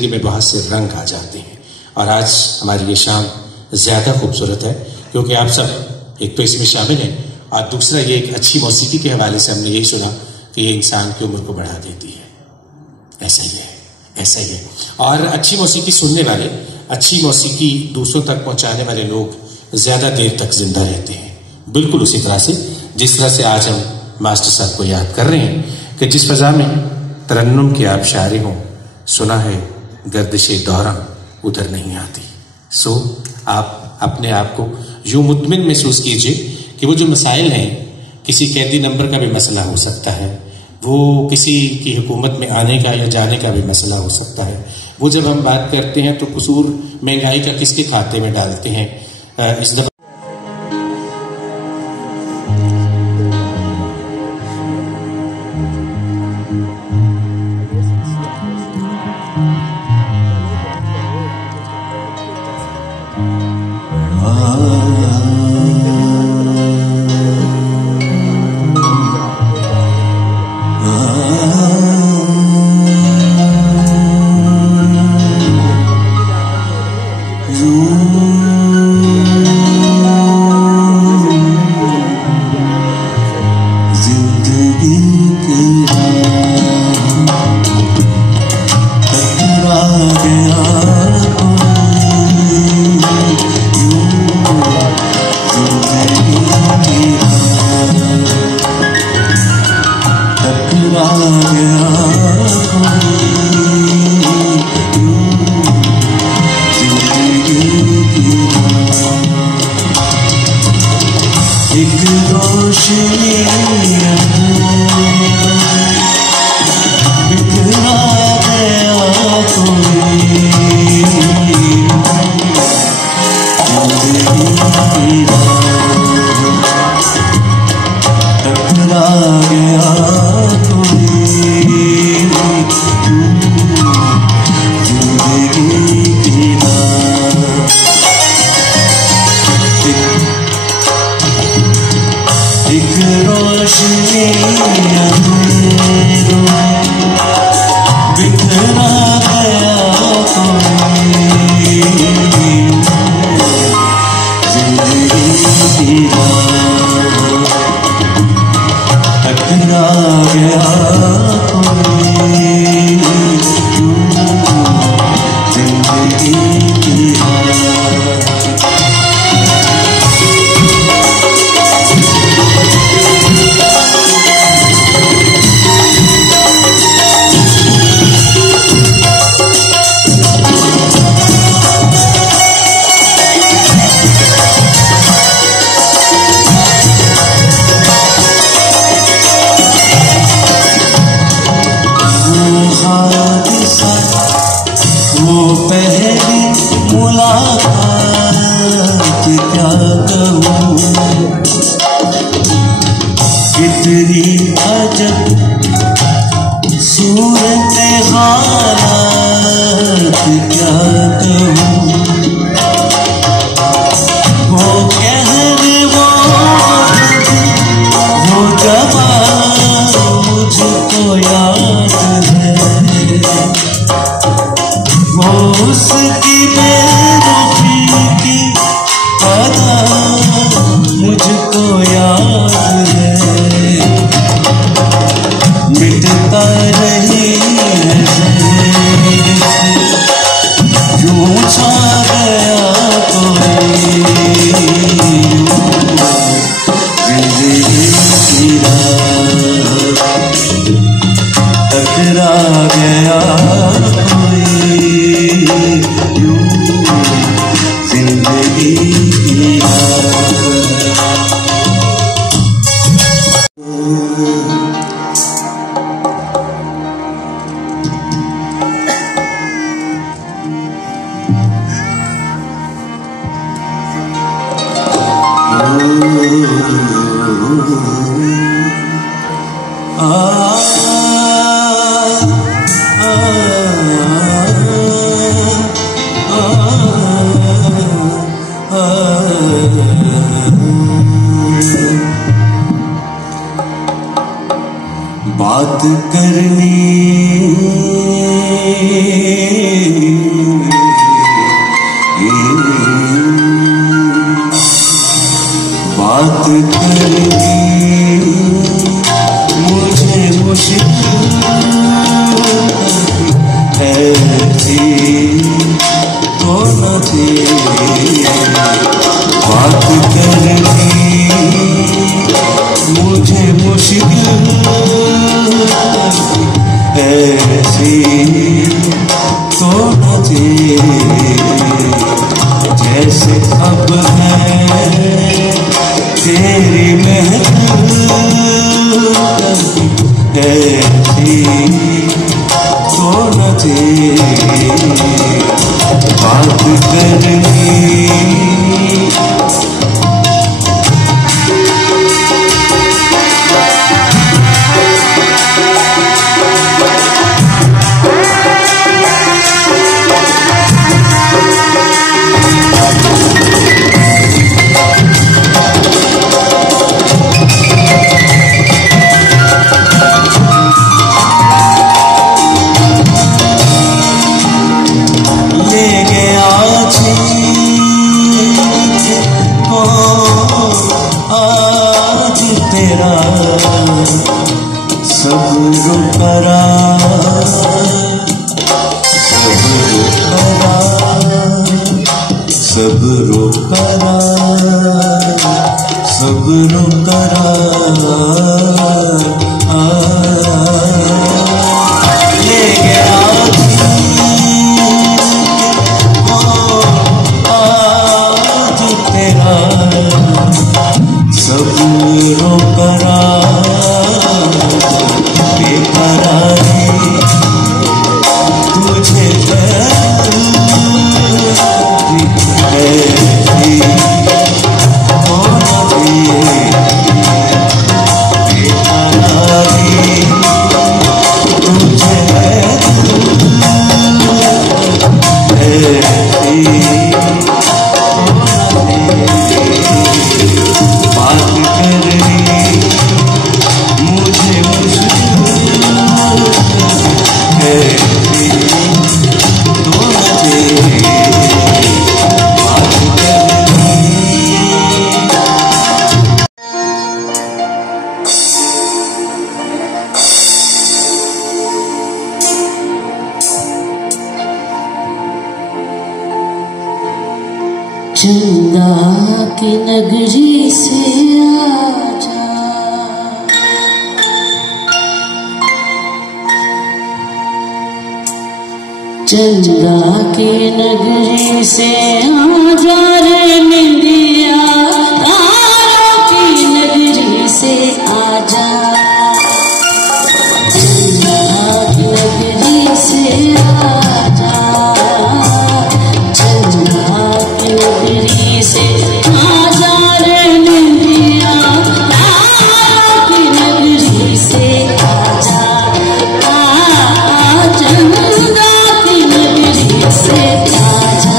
ज़िंदगी में बहुत से रंग आ जाते हैं। और आज हमारी ये शाम ज़्यादा खूबसूरत है क्योंकि आप सब एक तो इसमें शामिल हैं और दूसरा ये एक अच्छी मौसीकी के हवाले से हमने यही सुना कि ये इंसान की उम्र को बढ़ा देती है। ऐसा ही है, ऐसा ही है। और अच्छी मौसीकी सुनने वाले, अच्छी मौसीकी दूसरों तक पहुंचाने वाले लोग ज़्यादा देर तक जिंदा रहते हैं। बिल्कुल उसी तरह से जिस तरह से आज हम मास्टर साहब को याद कर रहे हैं कि जिस फजा में तरन्नुम की आबशारी हों, सुना है गर्दिशे दौरां उधर नहीं आती। सो आप अपने आप को यूं मुतमिन महसूस कीजिए कि वो जो मसाइल हैं, किसी कैदी नंबर का भी मसला हो सकता है, वो किसी की हुकूमत में आने का या जाने का भी मसला हो सकता है। वो जब हम बात करते हैं तो कसूर महंगाई का किसके खाते में डालते हैं। इस दफा बात करनी बात करनी मुझे मुश्किल ऐसी तो न थी। बात करनी मुझे मुश्किल ऐसी तो न थी। जैसे अब है तेरी महफिल ऐसी तो न थी। बात करनी चंदा की नगरी से आजा, चंदा की नगरी से आजा रे निंदिया, तारों की नगरी से आजा, चंदा की नगरी से आजा, चंदा की नगरी से आजा रे निंदिया, तारों की नगरी से आजा, चंदा की नगरी से आजा।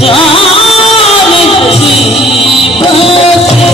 जाने गरीबों के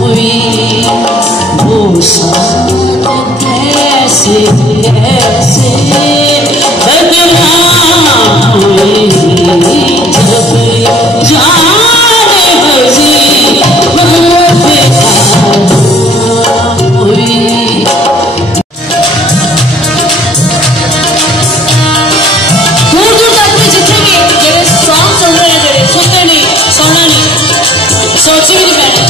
हुई वो शान कैसे कैसे बदनाम हुई जब जाने गरीबों के हुई। दूर दूर तक भी जितने भी जेडे सॉन्ग चल रहे हैं जेडे सुनते नहीं सुनना नहीं सोची भी नहीं पैना।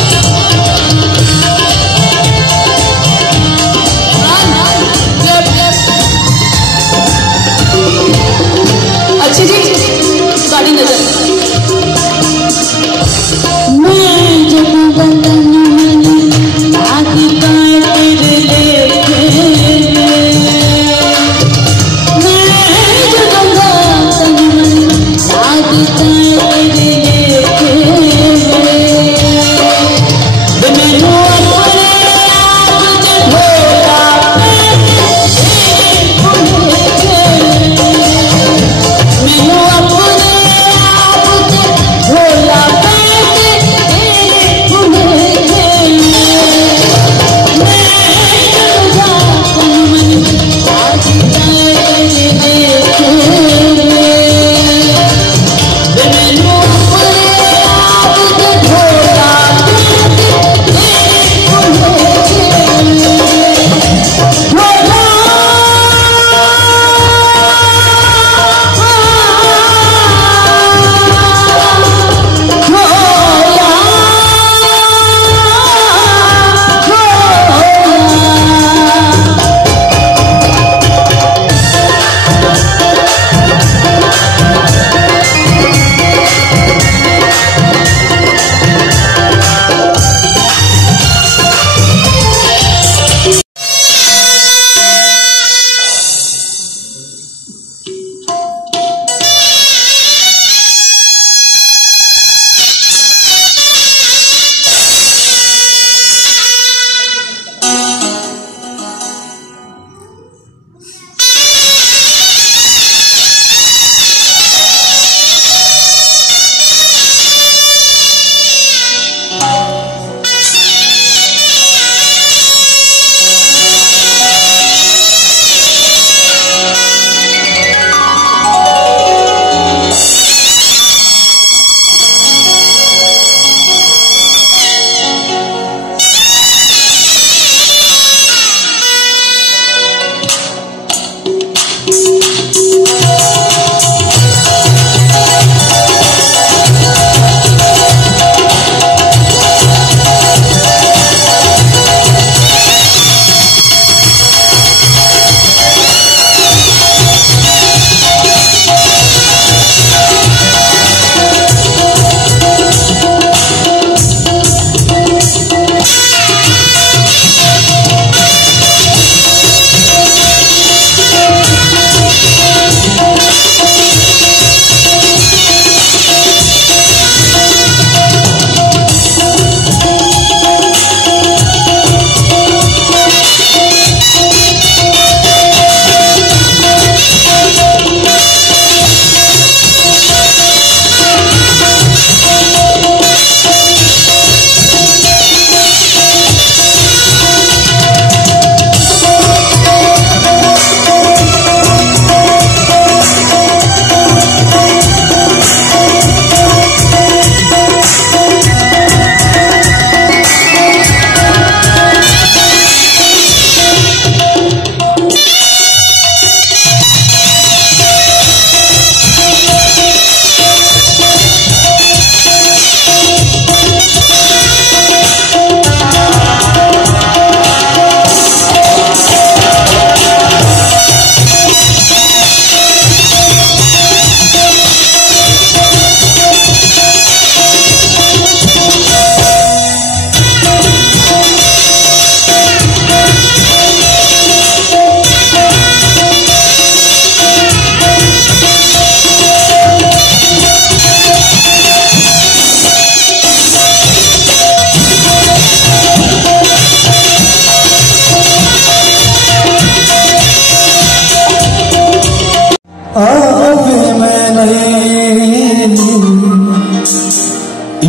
आप मैंने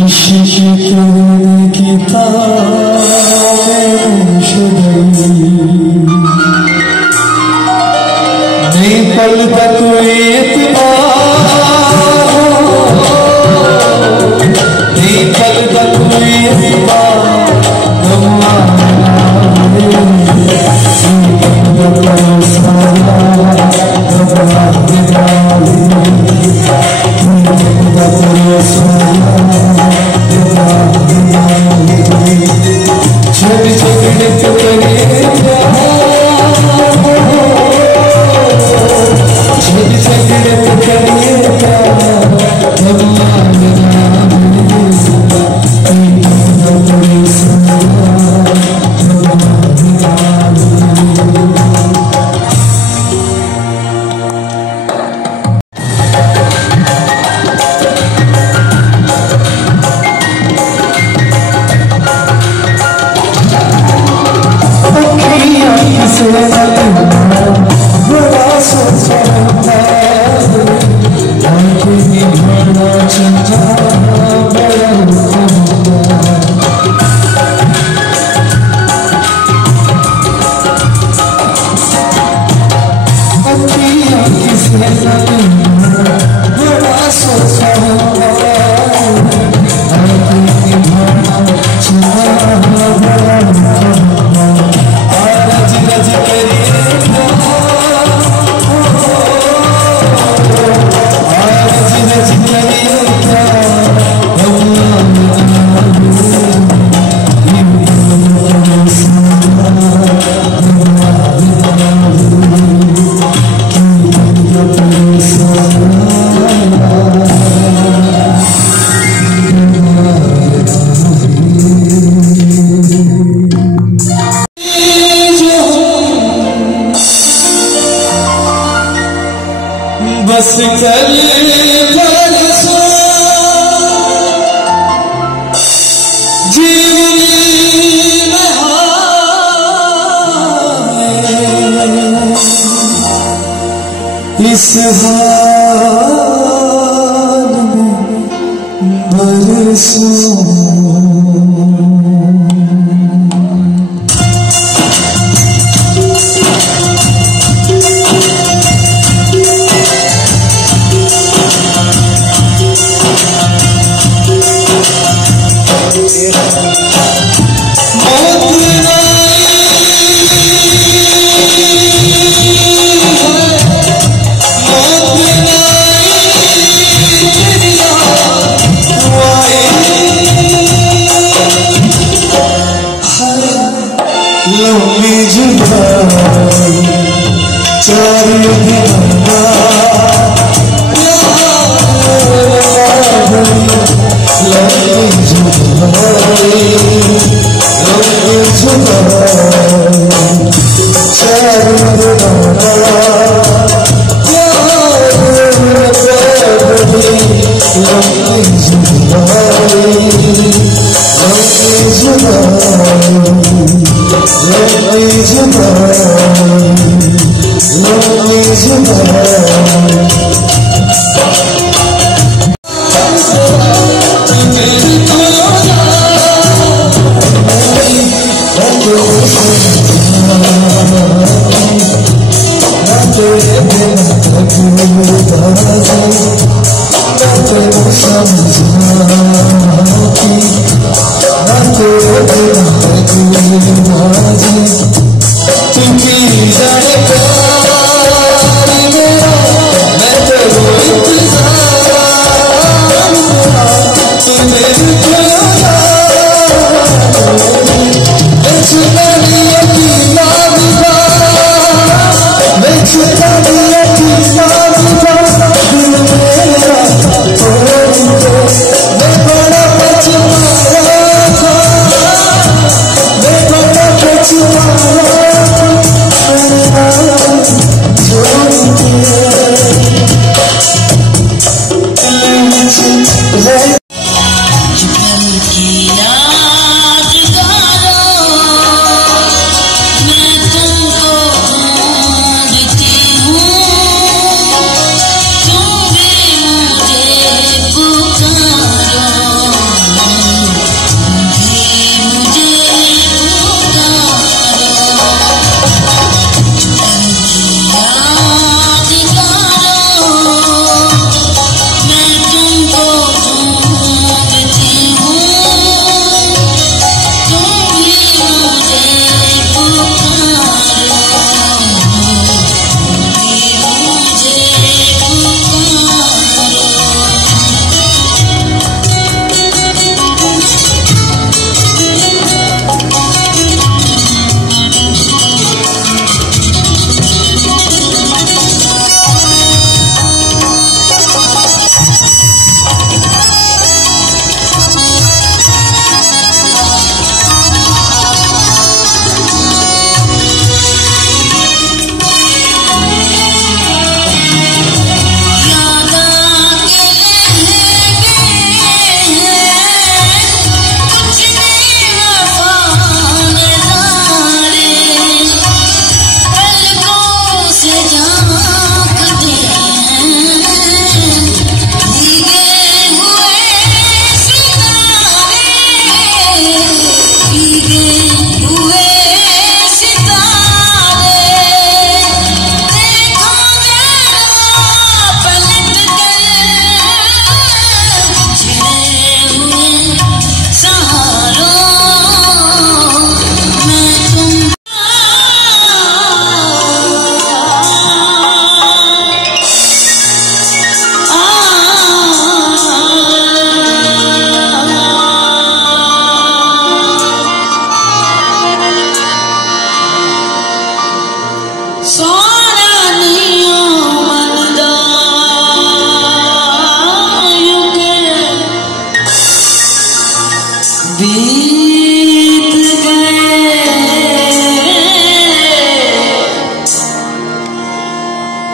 इश्क की किताबें नहीं पल का कोई नहीं पल का कोई बस कल परसों जीवनी में इस हाल में बरसों लंबी जुदाई चार दीवाना लंबी जुदाई चार दीवाना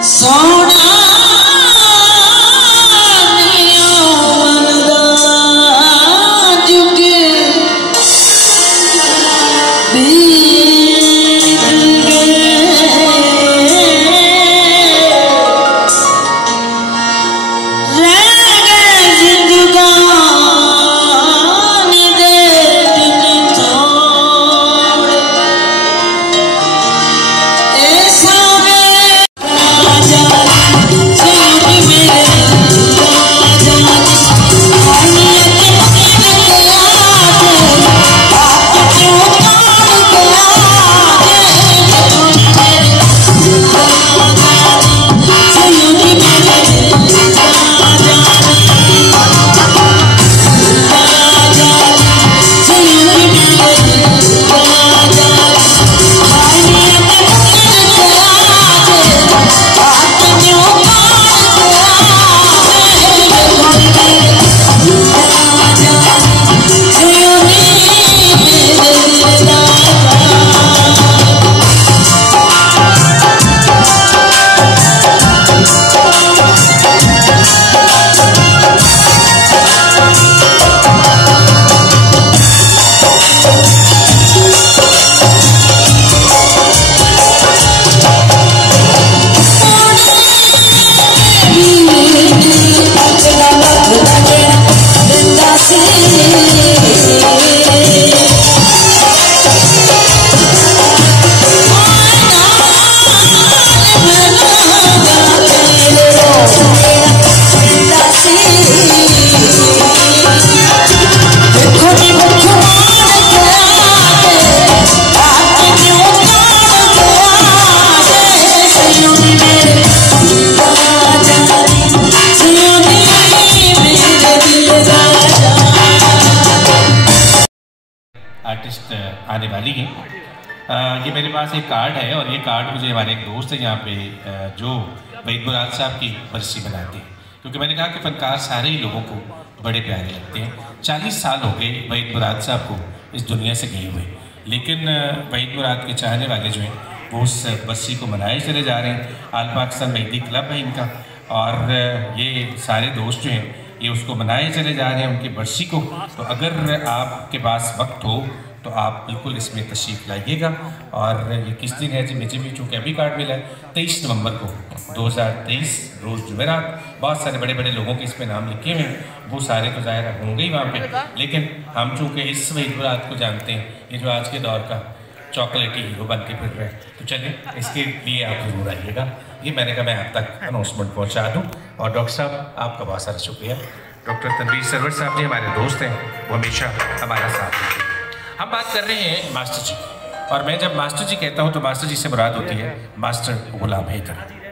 सोना आर्टिस्ट आने वाली हैं। ये मेरे पास एक कार्ड है और ये कार्ड मुझे हमारे एक दोस्त है यहाँ पे जो वहीद मुराद साहब की बरसी बनाते हैं, क्योंकि मैंने कहा कि फनकार सारे ही लोगों को बड़े प्यारे लगते हैं। 40 साल हो गए वहीद मुराद साहब को इस दुनिया से गए हुए, लेकिन वहीद मुराद के चाहने वाले जो हैं वो उस बरसी को मनाए चले जा रहे हैं। आल पाकिस्तान वहीदी क्लब है इनका और ये सारे दोस्त जो हैं ये उसको मनाए चले जा रहे हैं उनकी बरसी को। तो अगर आपके पास वक्त हो तो आप बिल्कुल इसमें तशरीफ़ लाइएगा। और ये किस दिन है जी, मुझे भी चूँकि अभी कार्ड मिला है 23 नवंबर को 2023 रोज़ जुमेरात। बहुत सारे बड़े बड़े लोगों के इसमें नाम लिखे हुए हैं, वो सारे तो ज़ाहिर होंगे ही वहाँ पे, लेकिन हम चूँकि इस वहीद मुराद को जानते हैं, ये जो आज के दौर का चॉकलेटी हीरो बन के फिर रहे, तो चलिए इसके लिए आप ज़रूर आइएगा। ये मैंने कहा मैं आप तक अनाउंसमेंट पहुँचा दूँ। और डॉक्टर साहब आपका बहुत सारा शुक्रिया। डॉक्टर तनवीर सरवर साहब जी हमारे दोस्त हैं, वो हमेशा हमारा साथ देते हैं। हम बात कर रहे हैं मास्टर जी, और मैं जब मास्टर जी कहता हूँ तो मास्टर जी से मुराद होती है मास्टर गुलाम हैदर।